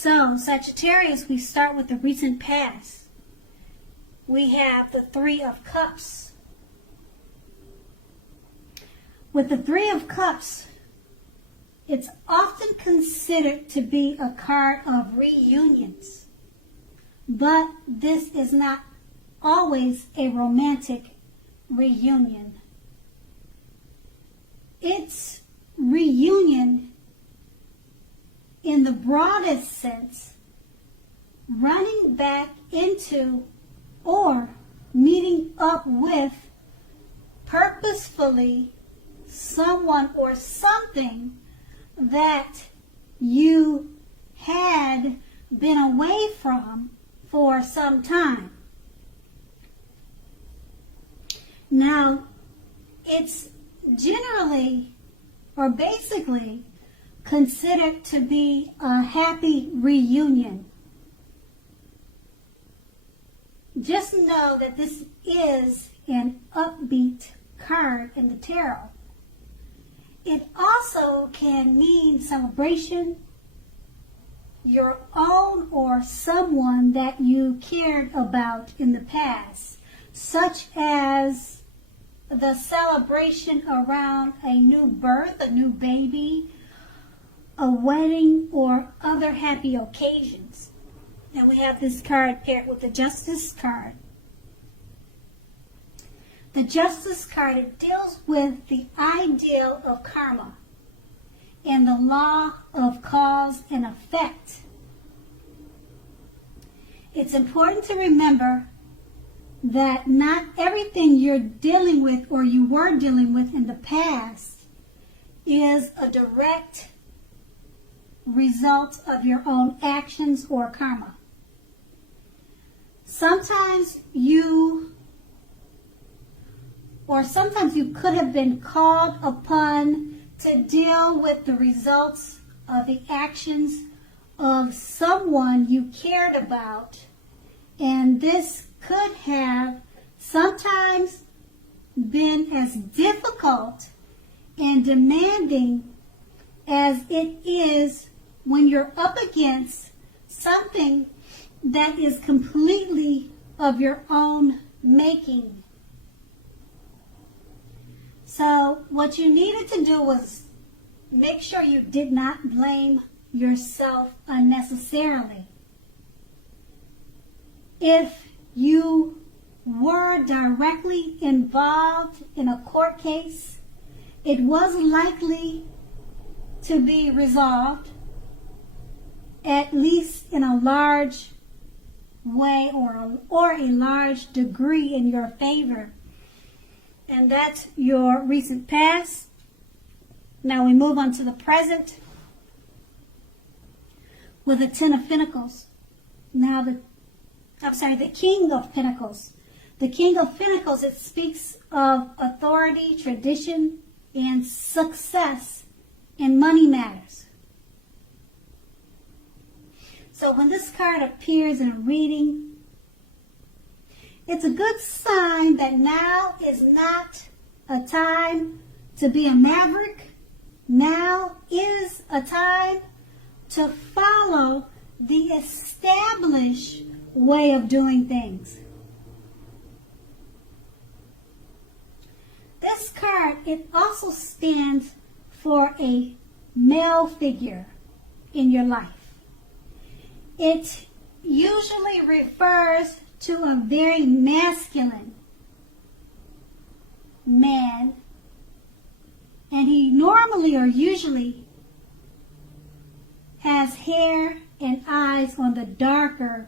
So, Sagittarius, we start with the recent past. We have the Three of Cups. With the Three of Cups, it's often considered to be a card of reunions. But this is not always a romantic reunion. It's reunion in the broadest sense, running back into or meeting up with purposefully someone or something that you had been away from for some time. Now, it's generally or basically considered to be a happy reunion. Just know that this is an upbeat card in the tarot. It also can mean celebration, your own or someone that you cared about in the past, such as the celebration around a new birth, a new baby, a wedding, or other happy occasions. And we have this card paired with the Justice card. The Justice card, it deals with the ideal of karma and the law of cause and effect. It's important to remember that not everything you're dealing with or you were dealing with in the past is a direct result of your own actions or karma. Sometimes you could have been called upon to deal with the results of the actions of someone you cared about, and this could have sometimes been as difficult and demanding as it is when you're up against something that is completely of your own making. So what you needed to do was make sure you did not blame yourself unnecessarily. If you were directly involved in a court case, it was likely to be resolved, at least in a large way or a large degree in your favor. And that's your recent past. Now we move on to the present with the Ten of Pentacles. Now the King of Pentacles. The King of Pentacles, it speaks of authority, tradition, and success in money matters. So when this card appears in a reading, it's a good sign that now is not a time to be a maverick. Now is a time to follow the established way of doing things. This card, it also stands for a male figure in your life. It usually refers to a very masculine man, and he normally or usually has hair and eyes on the darker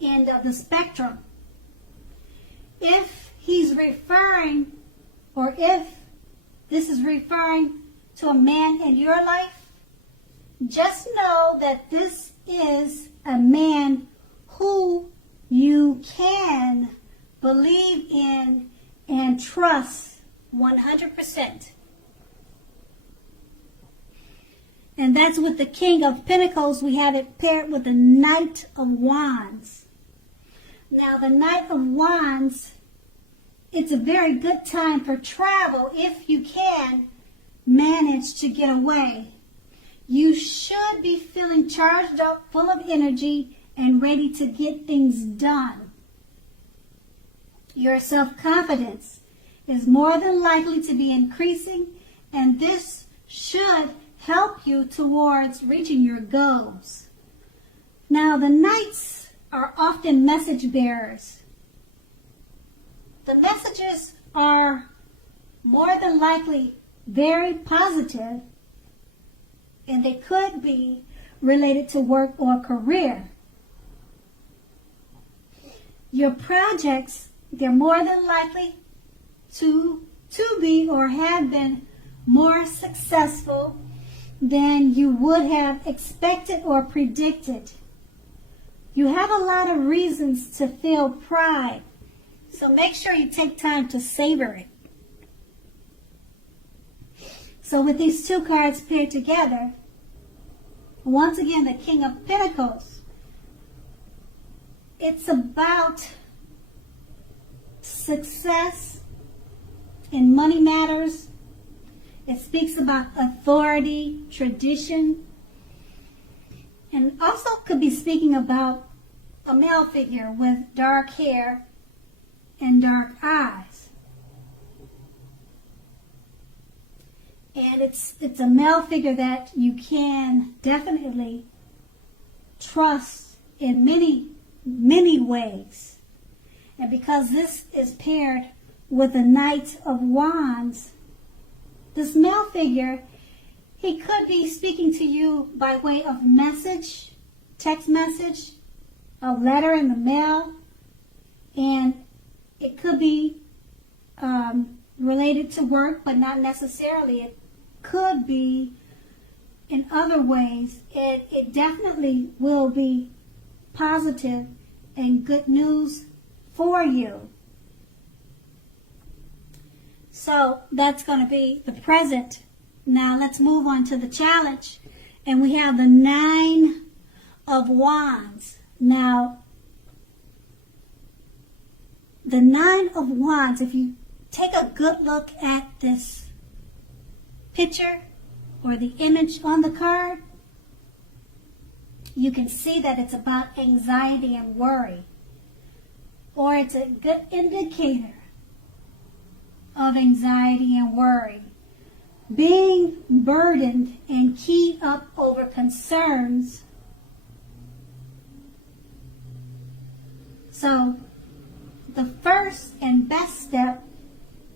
end of the spectrum. If he's referring, or if this is referring to a man in your life, just know that this is a man who you can believe in and trust 100%. And that's with the King of Pentacles. We have it paired with the Knight of Wands. Now the Knight of Wands, it's a very good time for travel if you can manage to get away. You should be feeling charged up, full of energy, and ready to get things done. Your self-confidence is more than likely to be increasing, and this should help you towards reaching your goals. Now, the Knights are often message bearers. The messages are more than likely very positive, and they could be related to work or career. Your projects, they're more than likely to be or have been more successful than you would have expected or predicted. You have a lot of reasons to feel pride, so make sure you take time to savor it. So with these two cards paired together, once again, the King of Pentacles, it's about success in money matters. It speaks about authority, tradition, and also could be speaking about a male figure with dark hair and dark eyes. And it's a male figure that you can definitely trust in many ways. And because this is paired with the Knight of Wands, this male figure, he could be speaking to you by way of message, text message, a letter in the mail, and it could be related to work, but not necessarily. It could be in other ways. It definitely will be positive and good news for you. So that's going to be the present. Now let's move on to the challenge. And we have the 9 of Wands. Now, the 9 of Wands, if you take a good look at this picture or the image on the card, you can see that it's about anxiety and worry. Or it's a good indicator of anxiety and worry. Being burdened and keyed up over concerns. So, the first and best step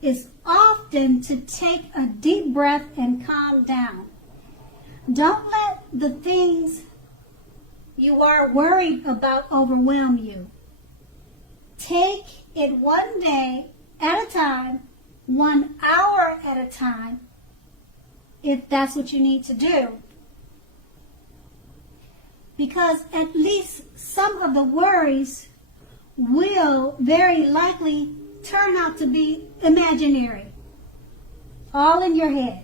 is often to take a deep breath and calm down. Don't let the things you are worried about overwhelm you. Take it one day at a time, 1 hour at a time, if that's what you need to do. Because at least some of the worries will very likely turn out to be imaginary, all in your head.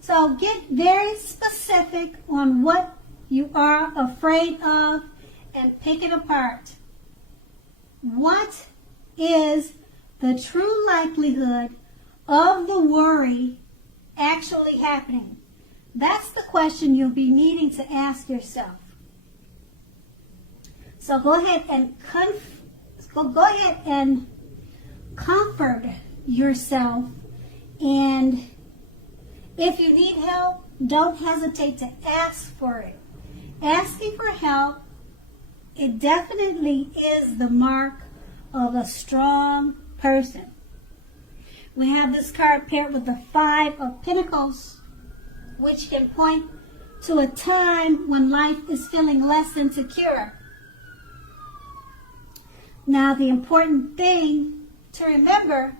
So get very specific on what you are afraid of and pick it apart. What is the true likelihood of the worry actually happening? That's the question you'll be needing to ask yourself. So go ahead and comfort yourself, and if you need help, don't hesitate to ask for it. Asking for help, it definitely is the mark of a strong person. We have this card paired with the 5 of Pentacles, which can point to a time when life is feeling less than secure. Now, the important thing to remember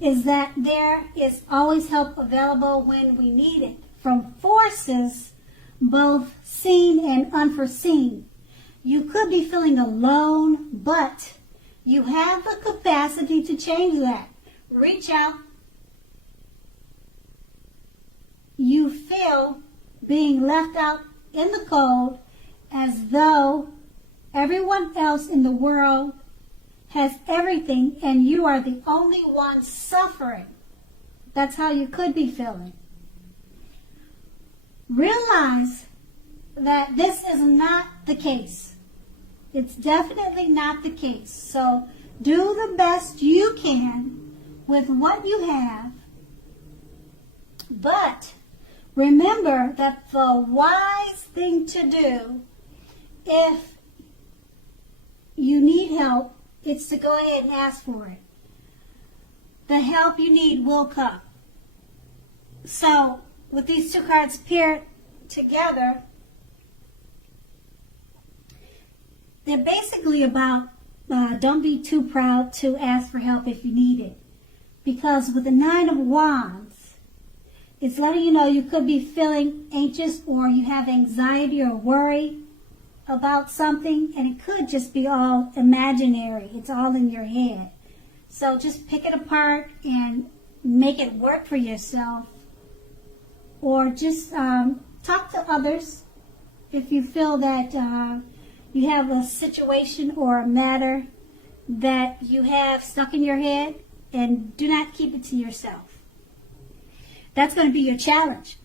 is that there is always help available when we need it, from forces both seen and unforeseen. You could be feeling alone, but you have the capacity to change that. Reach out. You feel being left out in the cold as though everyone else in the world has everything and you are the only one suffering. That's how you could be feeling. realize that this is not the case. It's definitely not the case. So do the best you can with what you have. But remember that the wise thing to do, if you need help, it's to go ahead and ask for it. The help you need will come. So with these two cards paired together, they're basically about don't be too proud to ask for help if you need it. Because with the Nine of Wands, it's letting you know you could be feeling anxious or you have anxiety or worry about something, and it could just be all imaginary. It's all in your head. So just pick it apart and make it work for yourself. Or just talk to others if you feel that you have a situation or a matter that you have stuck in your head, and do not keep it to yourself. That's going to be your challenge.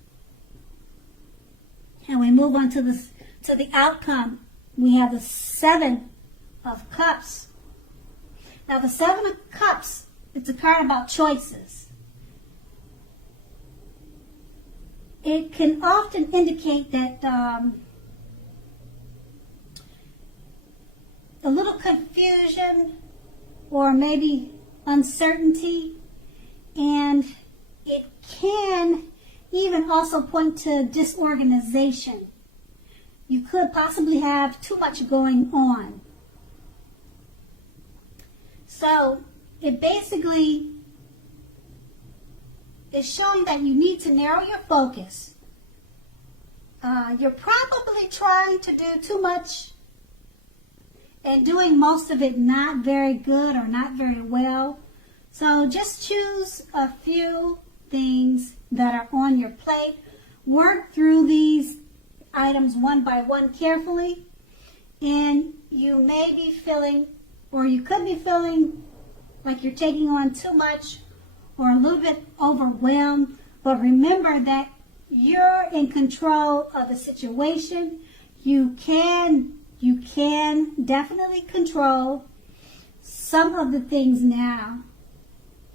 And we move on to the outcome. We have the Seven of Cups. Now the Seven of Cups, it's a card about choices. It can often indicate that a little confusion or maybe uncertainty, and it can even also point to disorganization. You could possibly have too much going on. So it basically is showing that you need to narrow your focus. You're probably trying to do too much and doing most of it not very good or not very well. So just choose a few things that are on your plate. Work through these items one by one carefully, and you may be feeling, or you could be feeling like you're taking on too much or a little bit overwhelmed. But remember that you're in control of the situation. You can definitely control some of the things now,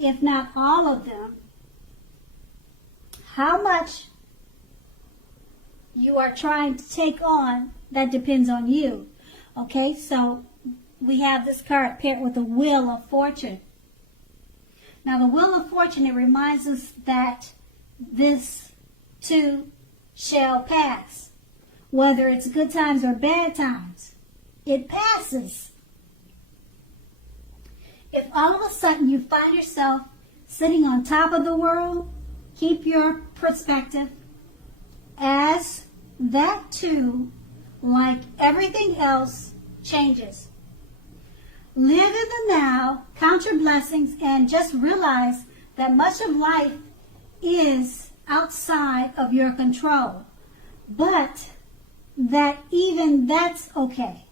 if not all of them. How much you are trying to take on, that depends on you. Okay, so we have this card paired with the Wheel of Fortune. Now the Wheel of Fortune, it reminds us that this too shall pass. Whether it's good times or bad times, it passes. If all of a sudden you find yourself sitting on top of the world, keep your perspective, as that too, like everything else, changes. Live in the now, count your blessings, and just realize that much of life is outside of your control. But that even that's okay.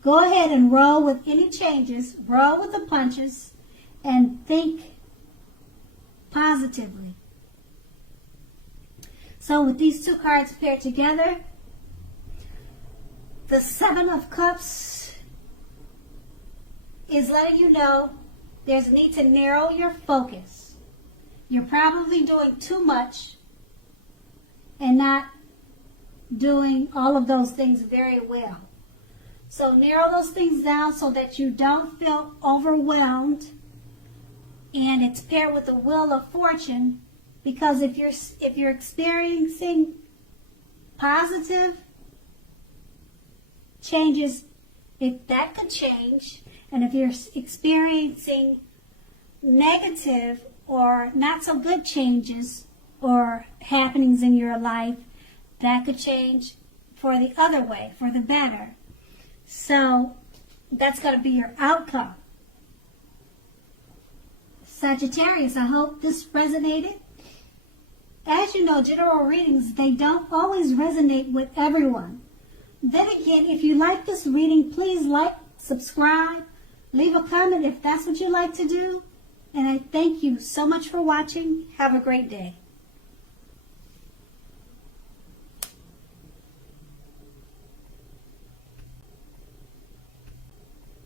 Go ahead and roll with any changes, roll with the punches, and think positively. So with these two cards paired together, the Seven of Cups is letting you know there's a need to narrow your focus. You're probably doing too much and not doing all of those things very well. So narrow those things down so that you don't feel overwhelmed. And it's paired with the Wheel of Fortune, because if you're experiencing positive changes, that could change. And if you're experiencing negative or not so good changes or happenings in your life, that could change for the other way, for the better. So that's going to be your outcome. Sagittarius, I hope this resonated. As you know, general readings, they don't always resonate with everyone. Then again, if you like this reading, please like, subscribe, leave a comment if that's what you like to do. And I thank you so much for watching. Have a great day.